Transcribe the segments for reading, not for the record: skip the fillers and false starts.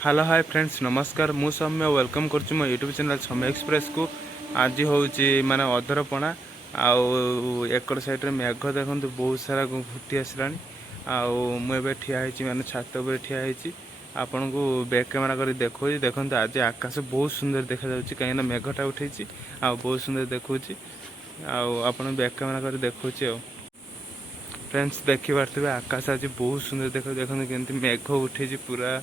Hello hi friends नमस्कार मु सौम्य welcome कर मो यूट्यूब चैनल सौम्य एक्सप्रेस को। आज हूँ माने अधरपणा आउ एकड़ साइड मेघ देखो बहुत सारा फुटी आसला मुझे ठिया माने छात पर ठिया आपन को बैक कैमेरा कर देखो देखो आज आकाश बहुत सुंदर देखा जाउछि कहीं मेघटा उठे आ बहुत सुंदर देखुछि आपन बैक कैमेरा कर देखो फ्रेंड्स देखिपे आकाश आज बहुत सुंदर देखते केमती मेघ उठे पूरा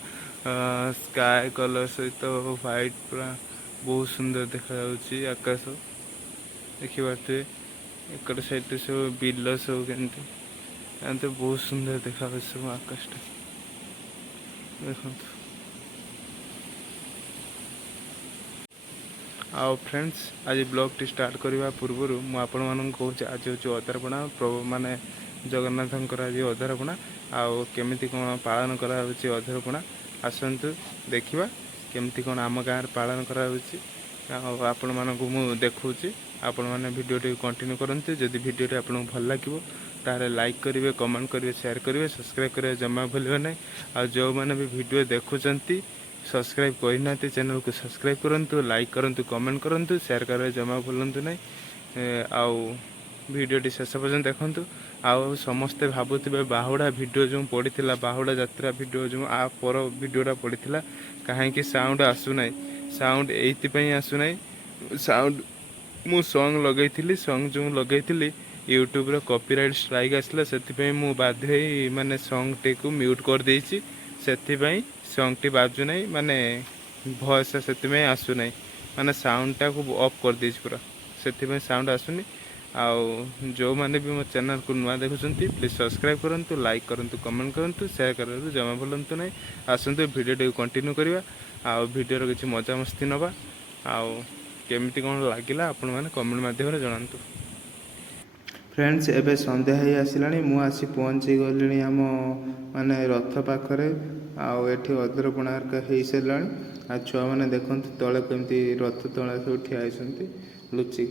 स्काय कलर सहित व्हाइट पूरा बहुत सुंदर देखा आकाश देखिपे एक साइड सब बिल सब केमती बहुत सुंदर देखा सब आकाश देखो। आउ फ्रेंड्स आज ब्लॉग टी स्टार्ट करने पूर्व मुझे कहूँ आज हूँ अधारपणा माने जगन्नाथंकर आज अधारपणा आउ केमिति कौन पालन करा अधारपणा आसतु देखा केमती कौन आम गाँव पालन आपण मानक मु देखुची आपण मैंने वीडियो कंटिन्यू करते जदि वीडियो आपको भल लगे तारे लाइक करेंगे कमेंट करेंगे शेयर करेंगे सब्सक्राइब करेंगे जमा भूलिए ना आ जो मैंने भी वीडियो देखुंत सब्सक्राइब करना चैनल को सब्सक्राइब करूँ लाइक करूँ कमेंट करूँ शेयर करेंगे जमा भूलु ना आउ भिडियोटी शेष पर्यटन देखूँ आउ समस्ते भावुवे बाहुड़ा भिडियो जो पड़ा बाहुड़ा यात्रा भिडियो जो आ पर भिडियोटा पड़ा कहीं साउंड आसुना साउंड ये आसुना साउंड मु सॉन्ग लगई सॉन्ग जो लगई यूट्यूब रो कॉपीराइट स्ट्राइक आसला से मु बाध्य माने सॉन्ग टे को म्यूट कर देछि से सॉन्ग टी बाजू ना माने वॉइस से आसुना माने साउंड टा को ऑफ कर देछि पूरा से साउंड आसुनी आउ जो मैंने भी मो चैनल को नुआ देखुं प्लीज सब्सक्राइब करूँ लाइक करूँ कमेंट करूँ शेयर करूँ जमा भूलु ना आसतु भिडियो कंटिन्यू करवा आउ भिडियो किसी मजा मस्ती नवा आउ केमिति कौन लगिला आपण मैंने कमेंट माध्यम जनातु। फ्रेंड्स एबे संध्या ही आसला मु आसी पहुँची गली आम माने रथ पाखरे आउ एठी अधरपणा हो सारा आ छुआ मैंने देखते तले केमती रथ तले सब ठिया लुचि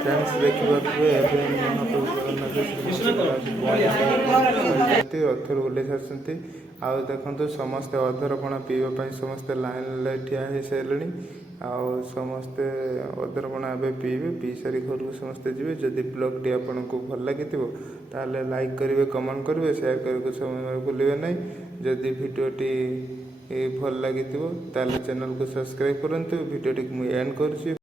ଫ୍ରେଣ୍ଡସ୍ ଦେଖିପାରୁଥିବେ ଏବେ ମହାପ୍ରଭୁ ଜଗନ୍ନାଥ ରଥରୁ ଓହ୍ଲେଇ ସାରିଛନ୍ତି। ଆଉ ଦେଖନ୍ତୁ ସମସ୍ତେ ଅଧରପଣା ପିଇବା ପାଇଁ ସମସ୍ତେ ଲାଇନ୍ରେ ଠିଆ ହେଇସାରିଲେଣି। ଆଉ ସମସ୍ତେ ଅଧରପଣା ଏବେ ପିଇବେ, ପିଇ ସାରି ଘରକୁ ସମସ୍ତେ ଯିବେ। ଯଦି ବ୍ଲଗ୍ଟି ଆପଣଙ୍କୁ ଭଲ ଲାଗିଥିବ ତାହେଲେ ଲାଇକ୍ କରିବେ, କମେଣ୍ଟ କରିବେ, ସେୟାର କରିବାକୁ ସମୟ ଭୁଲିବେ ନାହିଁ। ଯଦି ଭିଡ଼ିଓଟି ଭଲ ଲାଗିଥିବ ତାହେଲେ ଚ୍ୟାନେଲକୁ ସବସ୍କ୍ରାଇବ୍ କରନ୍ତୁ। ଭିଡ଼ିଓଟିକୁ ମୁଁ ଏଣ୍ଡ କରୁଛି।